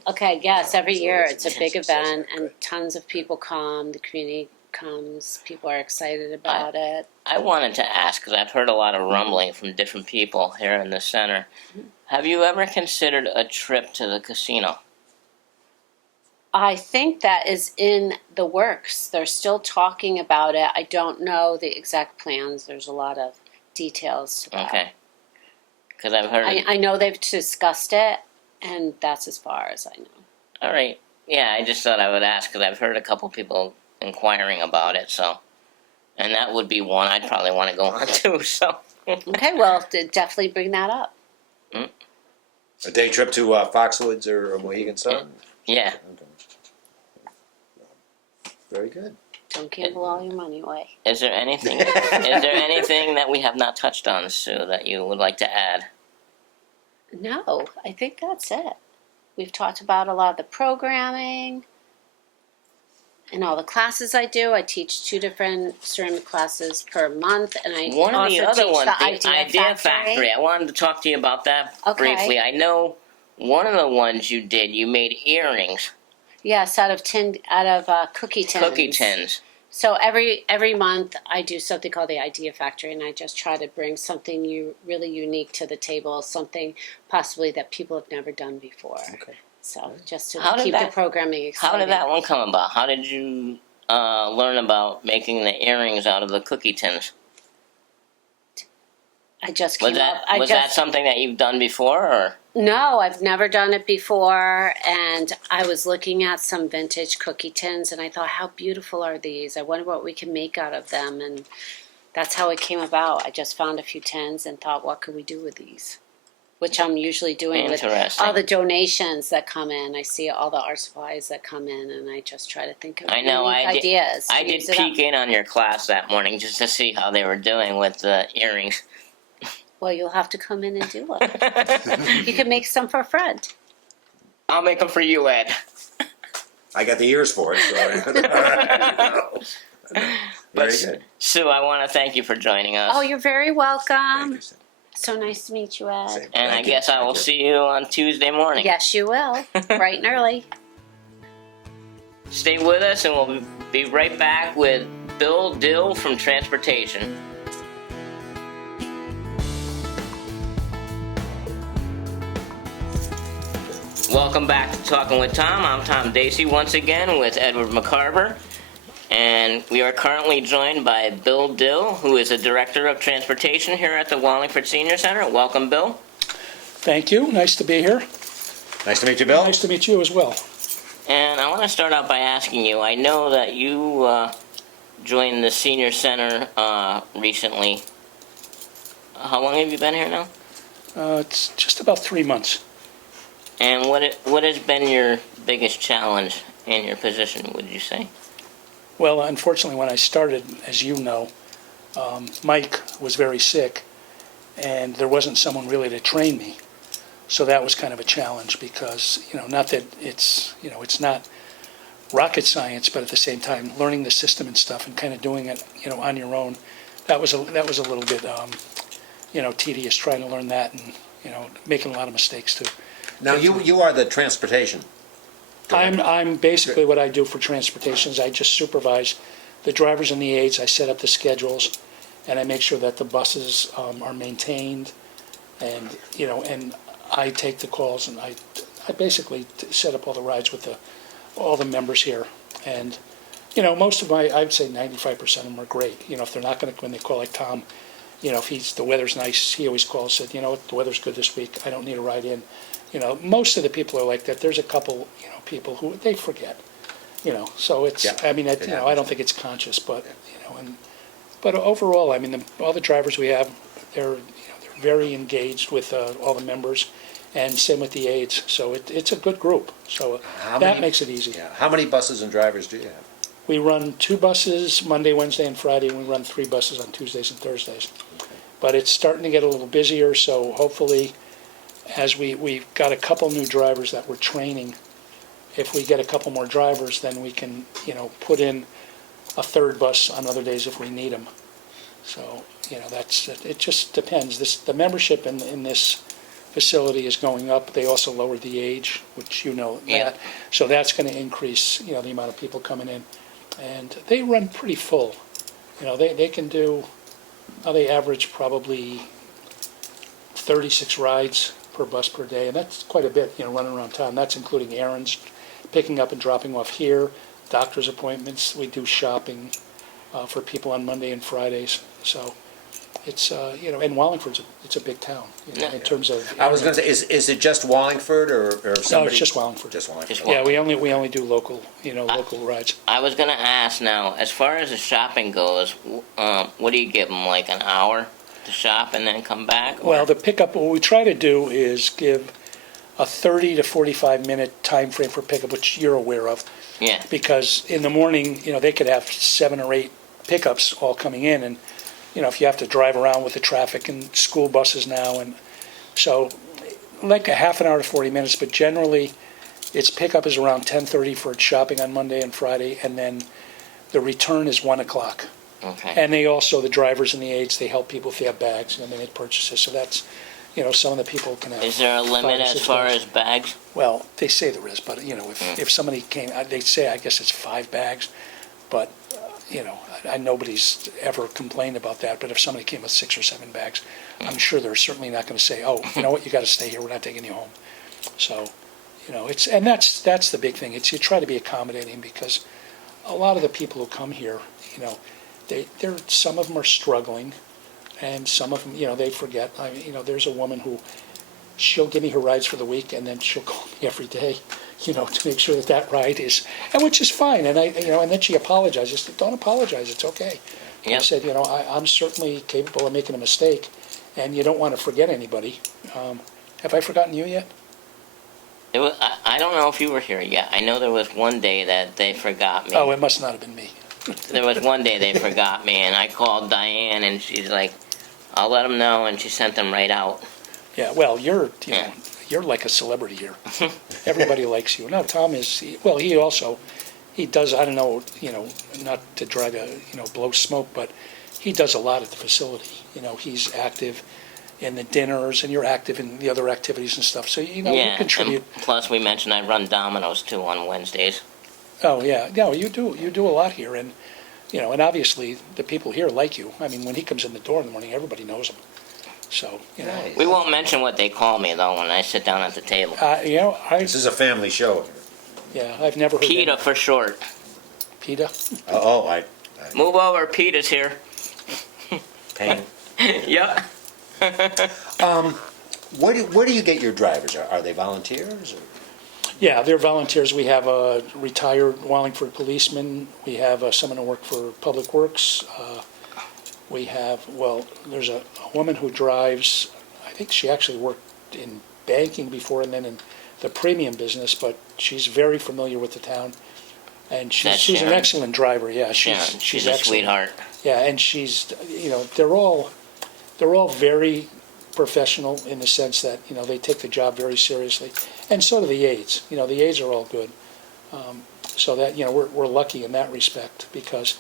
Okay, yes, every So year it's it's a a big success, event, and okay. tons of people come. The community comes. People are excited about it. I wanted to ask, because I've heard a lot of rumbling from different people here in the center. Have you ever considered a trip to the casino? I think that is in the works. They're still talking about it. I don't know the exact plans. There's a lot of details to that. Okay. Because I've heard. I know they've discussed it, and that's as far as I know. All right. Yeah, I just thought I would ask, because I've heard a couple people inquiring about it, so. And that would be one I'd probably want to go on too, so. Okay, well, definitely bring that up. A day trip to Foxwoods or Mohegan Sun? Yeah. Okay. Very good. Don't gamble all your money away. Is there anything that we have not touched on, Sue, that you would like to add? No, I think that's it. We've talked about a lot of the programming and all the classes I do. I teach 2 different ceramic classes per month, and I One of also the other teach ones, the the Idea Factory. I wanted to talk to you about that Okay. briefly. I know one of the ones you did, you made earrings, Yes, out of cookie tins. cookie tins. So every month I do something called the Idea Factory, and I just try to bring something really unique to the table, something possibly that people have never done before. Okay. So just to How did keep that- the programming exciting. How did that one come about? How did you learn about making the earrings out of the cookie tins? I just Was came that up. that something that you've done before, or? No, I've never done it before, and I was looking at some vintage cookie tins, and I thought, how beautiful are these? I wonder what we can make out of them, and that's how it came about. I just found a few tins and thought, what could we do with these? Which I'm usually doing with Interesting. all the donations that come in. I see all the art supplies that come in, and I just try to think of I know, unique I did- ideas. to I did use it peek up. in on your class that morning just to see how they were doing with the earrings. Well, you'll have to come in and do it. You can make some for a friend. I'll make them for you, Ed. I got the ears for it, so. Very good. Sue, I want to thank you for joining us. Oh, you're very Thank welcome. you, Sam. So nice to meet you, Ed. Same. And Thank I you. guess I will Thank you. see you on Tuesday morning. Yes, you will. Bright and early. Stay with us, and we'll be right back with Bill Dill from Transportation. Welcome back to Talking with Tom. I'm Tom Dacey once again with Edward McCarver. And we are currently joined by Bill Dill, who is the Director of Transportation here at the Wallingford Senior Center. Welcome, Bill. Thank you. Nice to be here. Nice to meet you, Bill. Nice to meet you as well. And I want to start out by asking you, I know that you joined the Senior Center recently. How long have you been here now? It's just about 3 months. And what has been your biggest challenge in your position, would you say? Well, unfortunately, when I started, as you know, Mike was very sick, and there wasn't someone really to train me. So that was kind of a challenge because, not that it's not rocket science, but at the same time, learning the system and stuff and kind of doing it, on your own, that was a little bit, tedious trying to learn that and, making a lot of mistakes too. Now, you are the transportation. I'm basically what I do for transportation is I just supervise the drivers and the aides. I set up the schedules, and I make sure that the buses are maintained, and and I take the calls, and I basically set up all the rides with all the members here, and most of I'd say 95% of them are great. If they're not going to, when they call like Tom, if the weather's nice, he always calls, said, what, the weather's good this week, I don't need a ride in. Most of the people are like that. There's a couple, people who they forget, so it's, Yeah, I mean, it I happens. don't think it's conscious, but, but overall, I mean, all the drivers we have, they're very engaged with all the members, and same with the aides, so it's a good group, so How that many- makes it easy. Yeah. How many buses and drivers do you have? We run 2 buses Monday, Wednesday, and Friday, and we run 3 buses on Tuesdays and Thursdays. But it's starting to get a little busier, so hopefully, as we've got a couple new drivers that we're training, if we get a couple more drivers, then we can, put in a 3rd bus on other days if we need them. So, it just depends. The membership in this facility is going up. They also lowered the age, which Yeah. that. So that's going to increase, the amount of people coming in. And they run pretty full. They can do, they average probably 36 rides per bus per day, and that's quite a bit, running around town. That's including errands, picking up and dropping off here, doctor's appointments. We do shopping for people on Monday and Fridays. So it's, and Wallingford's, it's a big town, in terms of. I was going to say, is it just Wallingford or No, somebody? it's just Wallingford. Just Wallingford. Just Yeah, we only do local, local rides. I was gonna ask now, as far as the shopping goes, what do you give them, like an hour to shop and then come back? or- Well, the pickup, what we try to do is give a 30 to 45-minute time frame for pickup, which you're aware of. Yeah, Because in the morning, they could have 7 or 8 pickups all coming in, and, if you have to drive around with the traffic and school buses now, and so, like a half an hour to 40 minutes, but generally, its pickup is around 10:30 for shopping on Monday and Friday, and then the return is 1 o'clock. okay. And they also, the drivers and the aides, they help people if they have bags, they make purchases, so that's, some of the people can have. Is there a limit 5 or as 6 far bags. as bags? Well, they say there is, but, if somebody came, they say, I guess it's 5 bags, but, nobody's ever complained about that, but if somebody came with 6 or 7 bags, I'm sure they're certainly not gonna say, oh, you know what, you gotta stay here, we're not taking you home. So, and that's the big thing, you try to be accommodating, because a lot of the people who come here, some of them are struggling, and some of them, they forget. There's a woman who, she'll give me her rides for the week, and then she'll call me every day, to make sure that ride is, and which is fine, and and then she apologizes. Don't apologize, it's okay. I Yep. said, I'm certainly capable of making a mistake, and you don't want to forget anybody. Have I forgotten you yet? I don't know if you were here yet. I know there was one day that they forgot me. Oh, it must not have been me. There was one day they forgot me, and I called Diane, and she's like, I'll let them know, and she sent them right out. Yeah, well, you're Yeah. you're like a celebrity here. Everybody likes you. Now, Tom is, he does, I don't know, not to try to, blow smoke, but he does a lot at the facility. He's active in the dinners, and you're active in the other activities and stuff, so, you Yeah, contribute. and plus we mentioned I run Domino's too on Wednesdays. Oh, yeah, no, you do a lot here, and, and obviously, the people here like you. I mean, when he comes in the door in the morning, everybody knows him. So, Nice. We won't mention what they call me though when I sit down at the table. This is a family show. I've never heard. PETA for short. PETA? I Move over, PETA's here. pain. Yep. Where do you get your drivers? Are they volunteers? Or? Yeah, they're volunteers. We have a retired Wallingford policeman. We have someone who worked for Public Works. We have, there's a woman who drives, I think she actually worked in banking before and then in the premium business, but she's very familiar with the town. And That's she's an Sharon. excellent driver, yeah. Sharon, she's a excellent. sweetheart. Yeah, and she's, they're all very professional in the sense that, they take the job very seriously. And so do the aides. The aides are all good. So that, we're lucky in that respect because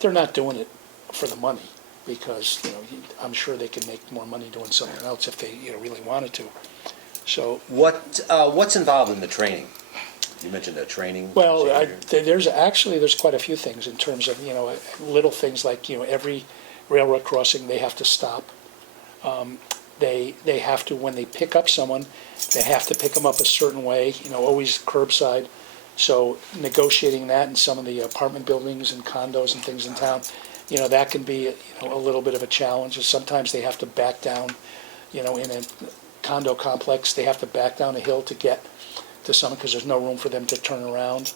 they're not doing it for the money because, I'm sure they can make more money doing something else if they, really wanted to. So, What's involved in the training? You mentioned the training. well, there's quite a few things in terms of, little things like, every railroad crossing, they have to stop. They have to, when they pick up someone, they have to pick them up a certain way, always curbside. So negotiating that in some of the apartment buildings and condos and things in town, that can be, a little bit of a challenge. Sometimes they have to back down, in a condo complex, they have to back down a hill to get to someone because there's no room for them to turn around.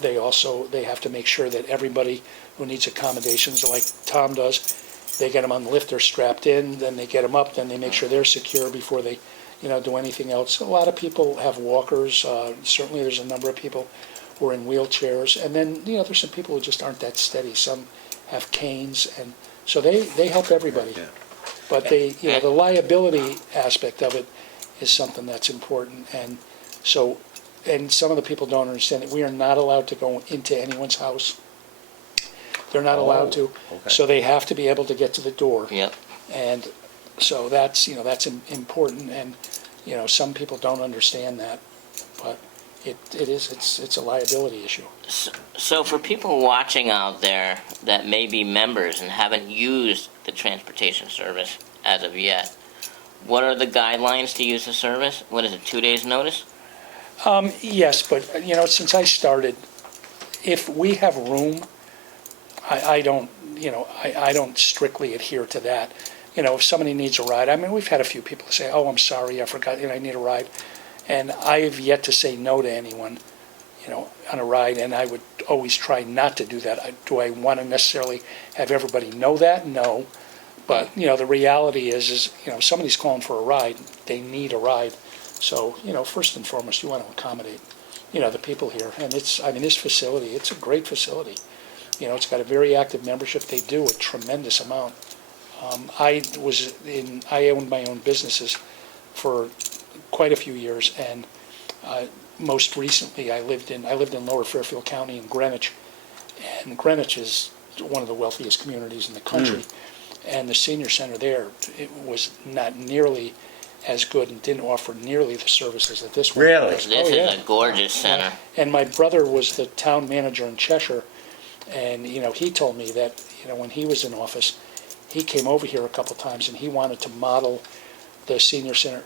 They have to make sure that everybody who needs accommodations, like Tom does, they get them on the lift, they're strapped in, then they get them up, then they make sure they're secure before they, do anything else. A lot of people have walkers. Certainly there's a number of people who are in wheelchairs. And then, there's some people who just aren't that steady. Some have canes, and so they help everybody. Yeah. But the liability aspect of it is something that's important. And so, and some of the people don't understand that we are not allowed to go into anyone's house. They're not allowed to. Okay. So they have to be able to get to the door. Yep. And so that's important, and, some people don't understand that. But, it's a liability issue. So for people watching out there that may be members and haven't used the transportation service as of yet, what are the guidelines to use the service? What is it, 2 days' notice? Yes, but, since I started, if we have room, I don't, I don't strictly adhere to that. If somebody needs a ride, I mean, we've had a few people say, oh, I'm sorry, I forgot, I need a ride. And I have yet to say no to anyone, on a ride, and I would always try not to do that. Do I want to necessarily have everybody know that? No. But, the reality is, if somebody's calling for a ride, they need a ride. So, first and foremost, you want to accommodate, the people here. And this facility, it's a great facility. It's got a very active membership. They do a tremendous amount. I owned my own businesses for quite a few years, and most recently I lived in Lower Fairfield County in Greenwich, and Greenwich is one of the wealthiest communities in the country. And the senior center there, it was not nearly as good and didn't offer nearly the services that this one Really? does. This Oh, yeah. is a gorgeous center. And my brother was the town manager in Cheshire, and, he told me that, when he was in office, he came over here a couple times and he wanted to model the senior center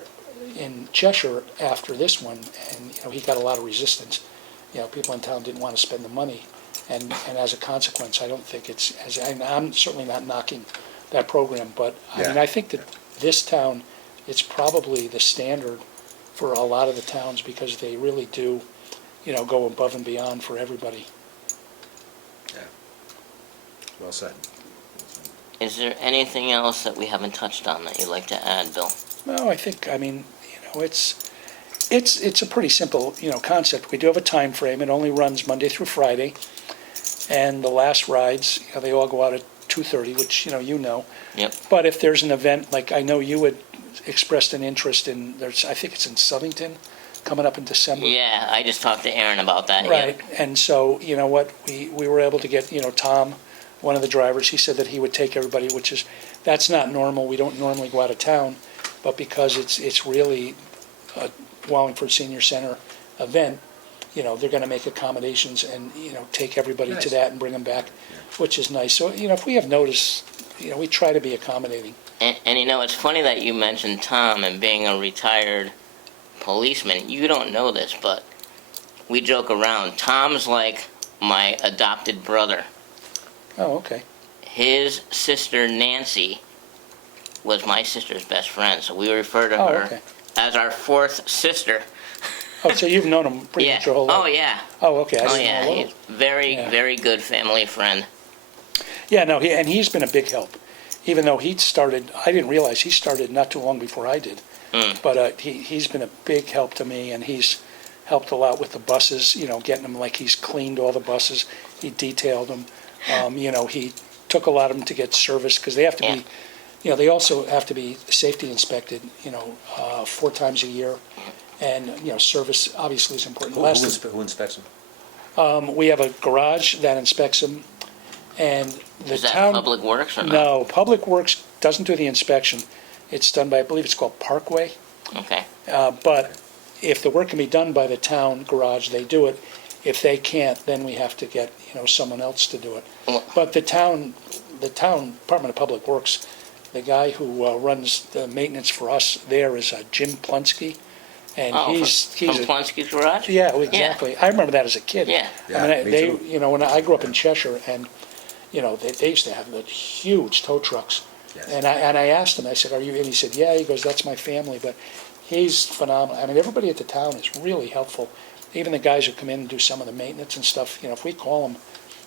in Cheshire after this one, and, he got a lot of resistance. People in town didn't want to spend the money, and as a consequence, I don't think and I'm certainly not knocking that program, but, Yeah. I think that this town, it's probably the standard for a lot of the towns, because they really do, go above and beyond for everybody. Well said. Is there anything else that we haven't touched on that you'd like to add, Bill? No, I think, it's a pretty simple, concept. We do have a time frame. It only runs Monday through Friday, and the last rides, they all go out at 2:30, which, Yep. But if there's an event, like I know you had expressed an interest in, I think it's in Southington, coming up in December. Yeah, I just talked to Aaron about that. Right, Yep. and so, we were able to get, Tom, one of the drivers, he said that he would take everybody, that's not normal. We don't normally go out of town, but because it's really a Wallingford Senior Center event, they're going to make accommodations and, take everybody Nice. to that and bring them back, which is nice. So, if we have notice, we try to be accommodating. And it's funny that you mentioned Tom and being a retired policeman. You don't know this, but we joke around. Tom's like my adopted brother. Oh, okay. His sister Nancy was my sister's best friend, so we refer to Oh, her okay. as our fourth sister. Oh, so you've known him pretty Yeah. much your whole life? Oh yeah. Oh, okay. I Oh didn't yeah. know. He's very, Yeah. very good family friend. Yeah, no, he's been a big help. Even though I didn't realize he started not too long before I did. But he's been a big help to me, and he's helped a lot with the buses, getting them, like he's cleaned all the buses, he detailed them. He took a lot of them to get serviced, because they have to be, they also have to be safety inspected, 4 times a year. And, service obviously is important. Who inspects them? We have a garage that inspects them, and the Is that town. Public Works or not? No, Public Works doesn't do the inspection. It's done by, I believe it's called Parkway. Okay. But if the work can be done by the town garage, they do it. If they can't, then we have to get, someone else to do it. Well- But the town Department of Public Works, the guy who runs the maintenance for us there is Jim Plunski. And Oh, he's from a, Plunski's Garage? yeah, exactly. I remember that as a kid. Yeah. Yeah, me they, too. when I grew up in Cheshire, and, they used to have the huge tow trucks. Yes. And I asked him, I said, are you, and he said, yeah, he goes, that's my family, but he's phenomenal. Everybody at the town is really helpful. Even the guys who come in and do some of the maintenance and stuff, if we call them,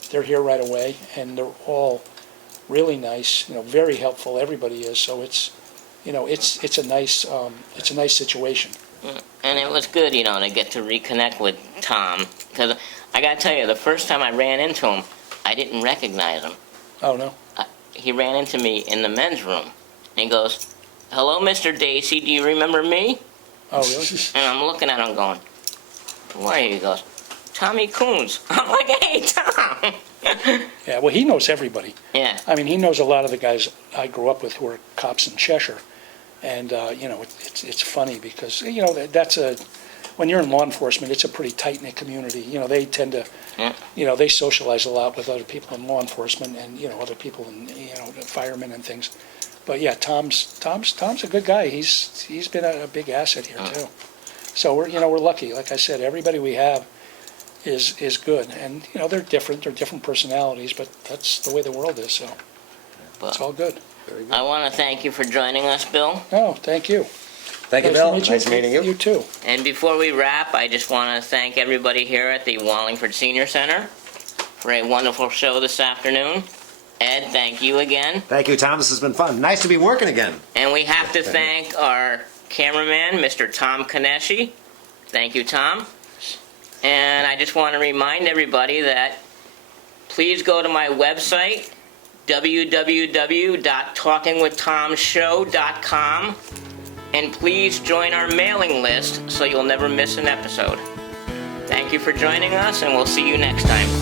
they're here right away, and they're all really nice, very helpful, everybody is, so it's a nice situation. And it was good, to get to reconnect with Tom. Because I got to tell you, the first time I ran into him, I didn't recognize him. Oh, no? He ran into me in the men's room. And he goes, hello, Mr. Dacey, do you remember me? Oh, really? And I'm looking at him going, who are you? He goes, Tommy Coons. I'm like, hey, Tom. Yeah, well, he knows everybody. Yeah. He knows a lot of the guys I grew up with who are cops in Cheshire. And, it's funny because, that's when you're in law enforcement, it's a pretty tight-knit community. They tend to, they socialize a lot with other people in law enforcement and, other people in, the firemen and things. But yeah, Tom's a good guy. He's been a big asset here too. So we're lucky. Like I said, everybody we have is good. And, they're different personalities, but that's the way the world is, so it's all good. I want to thank you for joining us, Bill. Oh, thank you. Thank you, Nice to Bill. meet Nice meeting you. You too. And before we wrap, I just want to thank everybody here at the Wallingford Senior Center for a wonderful show this afternoon. Ed, thank you again. Thank you, Tom. This has been fun. Nice to be working again. And we have to thank our cameraman, Mr. Tom Kaneshi. Thank you, Tom. And I just want to remind everybody that please go to my website, www.talkingwithtomshow.com, and please join our mailing list so you'll never miss an episode. Thank you for joining us, and we'll see you next time.